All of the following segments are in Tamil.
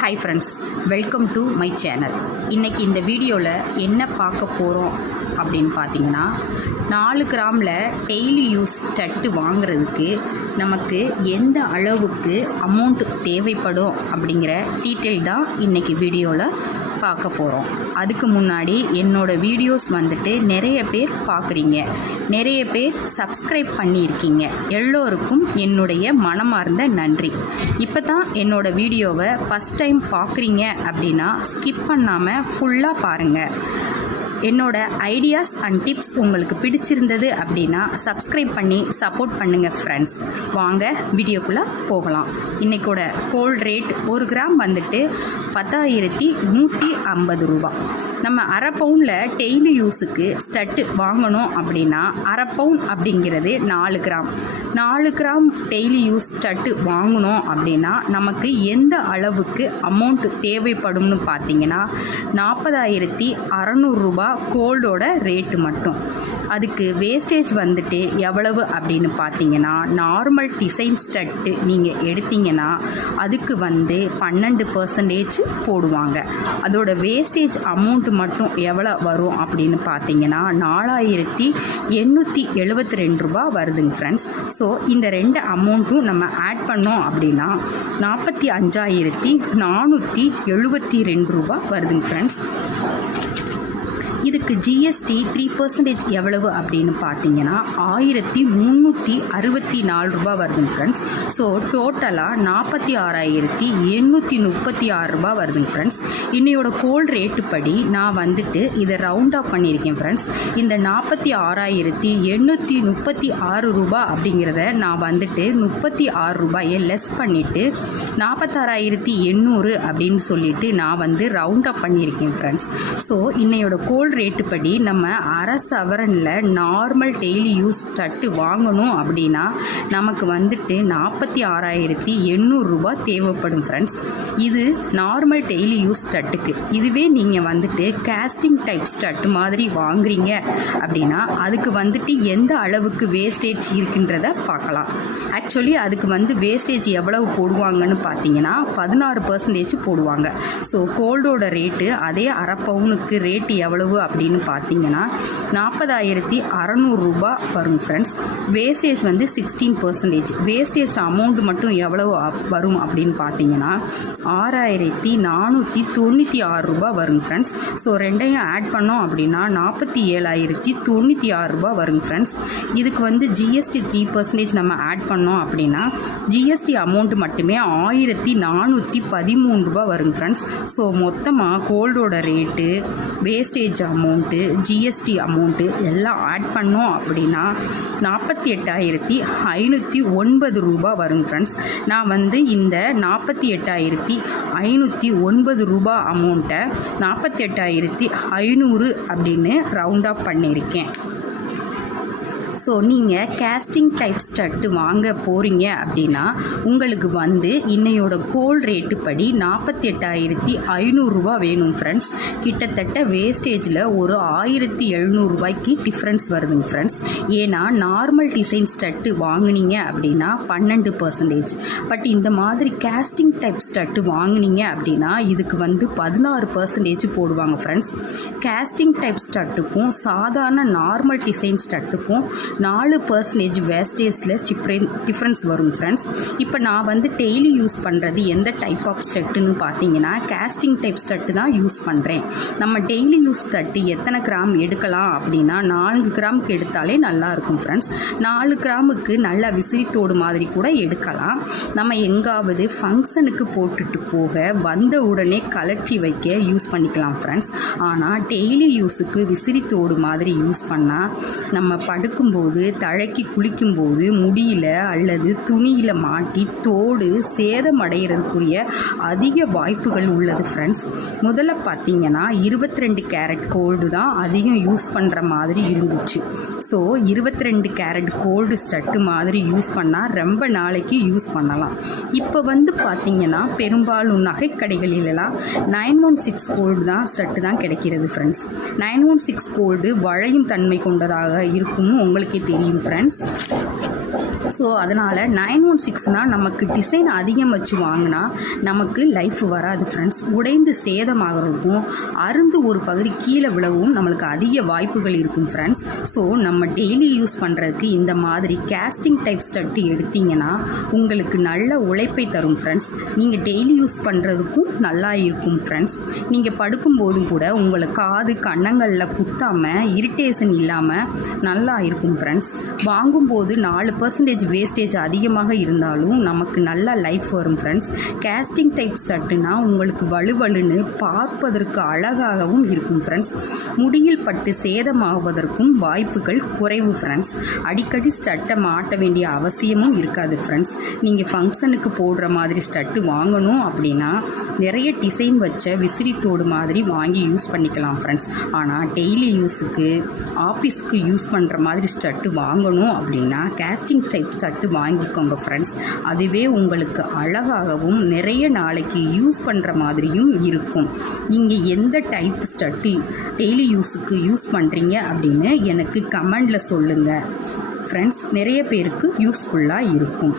Hi friends, welcome to my channel. இன்றைக்கி இந்த வீடியோவில் என்ன பார்க்க போகிறோம் அப்படின்னு பார்த்தீங்கன்னா, 4 கிராமில் டெய்லி யூஸ் ஸ்டட்டு வாங்குறதுக்கு நமக்கு எந்த அளவுக்கு அமௌண்ட் தேவைப்படும் அப்படிங்கிற டீட்டெயில் தான் இன்றைக்கி வீடியோவில் பார்க்க போகிறோம். அதுக்கு முன்னாடி என்னோடய வீடியோஸ் வந்துட்டு நிறைய பேர் பார்க்குறீங்க, நிறைய பேர் சப்ஸ்கிரைப் பண்ணியிருக்கீங்க. எல்லோருக்கும் என்னுடைய மனமார்ந்த நன்றி. இப்போ தான் என்னோடய வீடியோவை ஃபஸ்ட் டைம் பார்க்குறீங்க அப்படின்னா ஸ்கிப் பண்ணாமல் ஃபுல்லாக பாருங்கள். என்னோட ஐடியாஸ் அண்ட் டிப்ஸ் உங்களுக்கு பிடிச்சிருந்தது அப்படின்னா சப்ஸ்கிரைப் பண்ணி சப்போர்ட் பண்ணுங்கள் ஃப்ரெண்ட்ஸ். வாங்க வீடியோக்குள்ளே போகலாம். இன்றைக்கோட கோல்ட் ரேட் 1 கிராம் வந்துட்டு 10,150 ரூபா. நம்ம அரை பவுனில் டெய்லி யூஸுக்கு ஸ்டட்டு வாங்கணும் அப்படின்னா அரை பவுன் அப்படிங்கிறது 4 gram. 4 gram daily use stud வாங்கணும் அப்படின்னா நமக்கு எந்த அளவுக்கு அமௌண்ட் தேவைப்படும்னு பார்த்தீங்கன்னா 40,600 ரூபா கோல்டோட ரேட்டு மட்டும். அதுக்கு வேஸ்டேஜ் வந்துட்டு எவ்வளவு அப்படின்னு பார்த்தீங்கன்னா, நார்மல் டிசைன் ஸ்டட்டு நீங்கள் எடுத்தீங்கன்னா அதுக்கு வந்து 12% போடுவாங்க. அதோட வேஸ்டேஜ் அமௌண்ட்டு மட்டும் எவ்வளோ வரும் அப்படின்னு பார்த்தீங்கன்னா 4,872 ரூபா வருதுங்க ஃப்ரெண்ட்ஸ். ஸோ இந்த 2 அமௌண்ட்டும் நம்ம ஆட் பண்ணோம் அப்படின்னா 45,472 ரூபா வருதுங்க ஃப்ரெண்ட்ஸ். இதுக்கு ஜிஎஸ்டி 3% எவ்வளவு அப்படின்னு பார்த்தீங்கன்னா 1,364 ரூபா வருதுங்க ஃப்ரெண்ட்ஸ். ஸோ டோட்டலாக 46,836 ரூபா வருதுங்க ஃப்ரெண்ட்ஸ். இன்னையோட கோல்ட் ரேட்டு படி நான் வந்துட்டு இதை ரவுண்ட் ஆஃப் பண்ணியிருக்கேன் ஃப்ரெண்ட்ஸ். இந்த 46,836 ரூபா அப்படிங்கிறத நான் வந்துட்டு 36 ரூபாயை லெஸ் பண்ணிவிட்டு 46,800 அப்படின்னு சொல்லிட்டு நான் வந்து ரவுண்ட் ஆஃப் பண்ணியிருக்கேன் ஃப்ரெண்ட்ஸ். ஸோ இன்னையோட கோல்ட் ரேட்டு படி நம்ம அரை சவரனில் நார்மல் டெய்லி யூஸ் ஸ்டட்டு வாங்கணும் அப்படின்னா நமக்கு வந்துட்டு 46,800 ரூபா தேவைப்படும் ஃப்ரெண்ட்ஸ். இது நார்மல் டெய்லி யூஸ் ஸ்டட்டுக்கு. இதுவே நீங்கள் வந்துட்டு கேஸ்டிங் டைப் ஸ்டட்டு மாதிரி வாங்குறீங்க அப்படின்னா அதுக்கு வந்துட்டு எந்த அளவுக்கு வேஸ்டேஜ் இருக்குன்றத பார்க்கலாம். ஆக்சுவலி அதுக்கு வந்து வேஸ்டேஜ் எவ்வளவு போடுவாங்கன்னு பார்த்தீங்கன்னா 16% போடுவாங்க. ஸோ கோல்டோட ரேட்டு அதே அரை பவுனுக்கு ரேட்டு எவ்வளவு அப்படின்னு பார்த்தீங்கன்னா 40,600 ரூபா வரும் ஃப்ரெண்ட்ஸ். வேஸ்டேஜ் வந்து 16%. வேஸ்டேஜ் அமௌண்ட் மட்டும் எவ்வளவு வரும் அப்படின்னு பார்த்தீங்கன்னா 6,496 ரூபா வரும் ஃப்ரெண்ட்ஸ். ஸோ ரெண்டையும் ஆட் பண்ணோம் அப்படின்னா 47,096 ரூபா வரும் ஃப்ரெண்ட்ஸ். இதுக்கு வந்து ஜிஎஸ்டி 3% நம்ம ஆட் பண்ணோம் அப்படின்னா ஜிஎஸ்டி அமௌண்ட் மட்டுமே 1,413 ரூபா வரும் ஃப்ரெண்ட்ஸ். ஸோ மொத்தமாக கோல்டோட rate, wastage amount, GST amount எல்லாம் ஆட் பண்ணோம் அப்படின்னா 48,509 ரூபா வரும் ஃப்ரெண்ட்ஸ். நான் வந்து இந்த 48,509 ரூபா அமௌண்ட்டை 48,500 அப்படின்னு ரவுண்ட் ஆஃப் பண்ணியிருக்கேன். ஸோ நீங்கள் கேஸ்டிங் டைப் ஸ்டட்டு வாங்க போகிறீங்க அப்படின்னா உங்களுக்கு வந்து இன்னையோட கோல்ட் ரேட்டு படி 48,500 ரூபா வேணும் ஃப்ரெண்ட்ஸ். கிட்டத்தட்ட வேஸ்டேஜில் ஒரு 1,700 ரூபாய்க்கு டிஃப்ரென்ஸ் வருதுங்க ஃப்ரெண்ட்ஸ். ஏன்னா நார்மல் டிசைன் ஸ்டட்டு வாங்கினீங்க அப்படின்னா 12%. பட் இந்த மாதிரி கேஸ்டிங் டைப் ஸ்டட்டு வாங்கினீங்க அப்படின்னா இதுக்கு வந்து 16% போடுவாங்க ஃப்ரெண்ட்ஸ். கேஸ்டிங் டைப் ஸ்டட்டுக்கும் சாதாரண நார்மல் டிசைன் ஸ்டட்டுக்கும் 4% வேஸ்டேஜில் டிஃப்ரென்ஸ் வரும் ஃப்ரெண்ட்ஸ். இப்போ நான் வந்து டெய்லி யூஸ் பண்ணுறது எந்த டைப் ஆஃப் ஸ்டட்டுன்னு பார்த்தீங்கன்னா கேஸ்டிங் டைப் ஸ்டட்டு தான் யூஸ் பண்ணுறேன். நம்ம டெய்லி யூஸ் ஸ்டட்டு எத்தனை கிராம் எடுக்கலாம் அப்படின்னா 4 கிராமுக்கு எடுத்தாலே நல்லாயிருக்கும் ஃப்ரெண்ட்ஸ். 4 கிராமுக்கு நல்லா விசிறித்தோடு மாதிரி கூட எடுக்கலாம். நம்ம எங்காவது ஃபங்க்ஷனுக்கு போட்டுட்டு போக வந்த உடனே கலற்றி வைக்க யூஸ் பண்ணிக்கலாம் ஃப்ரெண்ட்ஸ். ஆனால் டெய்லி யூஸுக்கு விசிறித்தோடு மாதிரி யூஸ் பண்ணால் நம்ம படுக்கும்போது தழைக்கு குளிக்கும்போது முடியல அல்லது துணியில் மாட்டி தோடு சேதமடைகிறதுக்குரிய அதிக வாய்ப்புகள் உள்ளது ஃப்ரெண்ட்ஸ். முதல்ல பார்த்தீங்கன்னா 22 கேரட் கோல்டு தான் அதிகம் யூஸ் பண்ணுற மாதிரி இருந்துச்சு. ஸோ 22 கேரட் கோல்டு ஸ்டட்டு மாதிரி யூஸ் பண்ணால் ரொம்ப நாளைக்கு யூஸ் பண்ணலாம். இப்போ வந்து பார்த்தீங்கன்னா பெரும்பாலும் நகைக்கடைகளிலெல்லாம் 916 கோல்டு தான் ஸ்டட்டு தான் கிடைக்கிறது ஃப்ரெண்ட்ஸ். 916 கோல்டு வளையும் தன்மை கொண்டதாக இருக்கும்னு உங்களுக்கே தெரியும் ஃப்ரெண்ட்ஸ். ஸோ அதனால் 916னால் நமக்கு டிசைன் அதிகம் வச்சு வாங்கினா நமக்கு லைஃப் வராது ஃப்ரெண்ட்ஸ். உடைந்து சேதமாகிறதுக்கும் அருந்து ஒரு பகுதி கீழே விழவும் நம்மளுக்கு அதிக வாய்ப்புகள் இருக்கும் ஃப்ரெண்ட்ஸ். ஸோ நம்ம டெய்லி யூஸ் பண்ணுறதுக்கு இந்த மாதிரி கேஸ்டிங் டைப் ஸ்டட்டு எடுத்திங்கன்னா உங்களுக்கு நல்ல உழைப்பை தரும் ஃப்ரெண்ட்ஸ். நீங்கள் டெய்லி யூஸ் பண்ணுறதுக்கும் நல்லா இருக்கும் ஃப்ரெண்ட்ஸ். நீங்கள் படுக்கும்போதும் கூட உங்களை காது கன்னங்களில் குத்தாமல் இரிட்டேஷன் இல்லாமல் நல்லா இருக்கும் ஃப்ரெண்ட்ஸ். வாங்கும்போது 4% வேஸ்டேஜ் அதிகமாக இருந்தாலும் நமக்கு நல்ல லைஃப் வரும் ஃப்ரெண்ட்ஸ். கேஸ்டிங் டைப் ஸ்டட்டுனா உங்களுக்கு வலுவலுன்னு பார்ப்பதற்கு அழகாகவும் இருக்கும் ஃப்ரெண்ட்ஸ். முடியில் பட்டு சேதமாவதற்கும் வாய்ப்புகள் குறைவு ஃப்ரெண்ட்ஸ். அடிக்கடி ஸ்டட்டை மாட்ட வேண்டிய அவசியமும் இருக்காது ஃப்ரெண்ட்ஸ். நீங்கள் ஃபங்க்ஷனுக்கு போடுற மாதிரி ஸ்டட்டு வாங்கணும் அப்படின்னா நிறைய டிசைன் வச்ச விசிறித்தோடு மாதிரி வாங்கி யூஸ் பண்ணிக்கலாம் ஃப்ரெண்ட்ஸ். ஆனால் டெய்லி யூஸுக்கு ஆஃபீஸ்க்கு யூஸ் பண்ணுற மாதிரி ஸ்டட்டு வாங்கணும் அப்படின்னா கேஸ்டிங் டைப் ஸ்டட்டு வாங்கிக்கோங்க ஃப்ரெண்ட்ஸ். அதுவே உங்களுக்கு அழகாகவும் நிறைய நாளைக்கு யூஸ் பண்ணுற மாதிரியும் இருக்கும். நீங்கள் எந்த டைப் ஸ்டட்டு டெய்லி யூஸுக்கு யூஸ் பண்ணுறீங்க அப்படின்னு எனக்கு கமெண்டில் சொல்லுங்கள் ஃப்ரெண்ட்ஸ். நிறைய பேருக்கு யூஸ்ஃபுல்லாக இருக்கும்.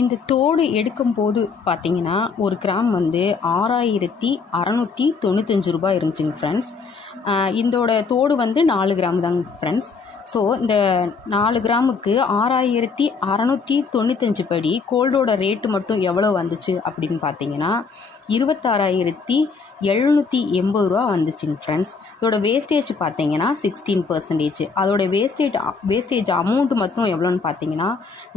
இந்த தோடு எடுக்கும்போது பார்த்தீங்கன்னா 1 கிராம் வந்து 6695 ரூபாய் இருந்துச்சுங்க ஃப்ரெண்ட்ஸ். இதோட தோடு வந்து 4 கிராம் தாங்க ஃப்ரெண்ட்ஸ். ஸோ இந்த 4 கிராமுக்கு 6695 படி கோல்டோட ரேட்டு மட்டும் எவ்வளோ வந்துச்சு அப்படின்னு பார்த்தீங்கன்னா 26,780 ரூபா வந்துச்சுங்க ஃப்ரெண்ட்ஸ். இதோட வேஸ்டேஜ் பார்த்தீங்கன்னா 16%. அதோட வேஸ்டேஜ் அமௌண்ட் மட்டும் எவ்வளோன்னு பார்த்தீங்கன்னா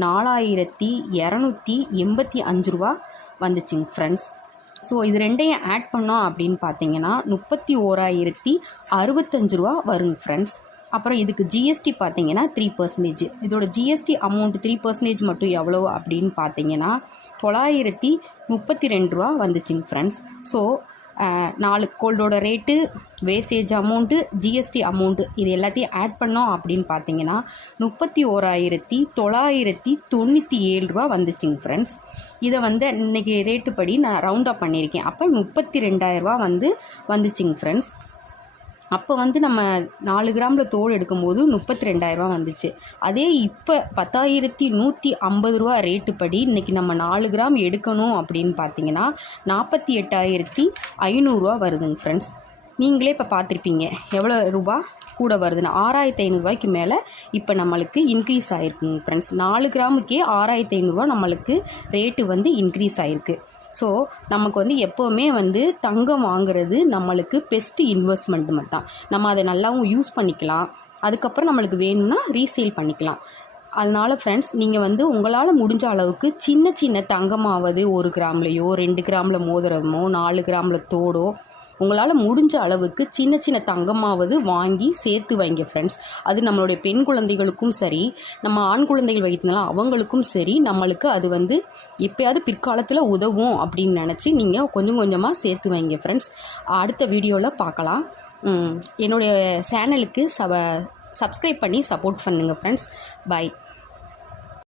4,285 ரூபா வந்துச்சுங்க ஃப்ரெண்ட்ஸ். ஸோ இது ரெண்டையும் ஆட் பண்ணோம் அப்படின்னு பார்த்தீங்கன்னா 31,065 ரூபா வருங்க ஃப்ரெண்ட்ஸ். அப்புறம் இதுக்கு ஜிஎஸ்டி பார்த்தீங்கன்னா 3%. இதோட ஜிஎஸ்டி அமௌண்ட் 3% மட்டும் எவ்வளோ அப்படின்னு பார்த்தீங்கன்னா 932 ரூபா வந்துச்சுங்க ஃப்ரெண்ட்ஸ். ஸோ 4 கோல்டோட rate, wastage amount, GST amount இது எல்லாத்தையும் ஆட் பண்ணோம் அப்படின்னு பார்த்தீங்கன்னா 31,997 ரூபா வந்துச்சுங்க ஃப்ரெண்ட்ஸ். இதை வந்து இன்றைக்கி ரேட்டு படி நான் ரவுண்ட் அப் பண்ணியிருக்கேன். அப்போ 32,000 ரூபா வந்துச்சுங்க ஃப்ரெண்ட்ஸ். அப்போ வந்து நம்ம 4 கிராமில் தோடு எடுக்கும்போது 32,000 ரூபா வந்துச்சு. அதே இப்போ 10,150 ரூபா ரேட்டு படி இன்றைக்கி நம்ம 4 கிராம் எடுக்கணும் அப்படின்னு பார்த்தீங்கன்னா 48,500 ரூபா வருதுங்க ஃப்ரெண்ட்ஸ். நீங்களே இப்போ பார்த்துருப்பீங்க எவ்வளோ ரூபா கூட வருதுன்னு. 6,500 ரூபாய்க்கு மேலே இப்போ நம்மளுக்கு இன்க்ரீஸ் ஆகிருக்குங்க ஃப்ரெண்ட்ஸ். 4 கிராமுக்கே 6,500 ரூபா நம்மளுக்கு ரேட்டு வந்து இன்க்ரீஸ் ஆகிருக்கு. ஸோ நமக்கு வந்து எப்போவுமே வந்து தங்கம் வாங்குறது நம்மளுக்கு பெஸ்ட்டு இன்வெஸ்ட்மெண்ட் மாதிரி தான். நம்ம அதை நல்லாவும் யூஸ் பண்ணிக்கலாம். அதுக்கப்புறம் நம்மளுக்கு வேணும்னா ரீசேல் பண்ணிக்கலாம். அதனால் ஃப்ரெண்ட்ஸ் நீங்கள் வந்து உங்களால் முடிஞ்ச அளவுக்கு சின்ன சின்ன தங்கமாவது 1 கிராம்லையோ 2 கிராமில் மோதிரமோ 4 கிராமில் தோடோ உங்களால் முடிஞ்ச அளவுக்கு சின்ன சின்ன தங்கமாவது வாங்கி சேர்த்து வைங்க ஃப்ரெண்ட்ஸ். அது நம்மளுடைய பெண் குழந்தைகளுக்கும் சரி, நம்ம ஆண் குழந்தைகள் வைத்திருந்தாலும் அவங்களுக்கும் சரி, நம்மளுக்கு அது வந்து எப்போயாவது பிற்காலத்தில் உதவும் அப்படின்னு நினச்சி நீங்கள் கொஞ்சம் கொஞ்சமாக சேர்த்து வைங்க ஃப்ரெண்ட்ஸ். அடுத்த வீடியோவில் பார்க்கலாம். என்னுடைய சேனலுக்கு சப்ஸ்கிரைப் பண்ணி சப்போர்ட் பண்ணுங்கள் ஃப்ரெண்ட்ஸ். பாய்.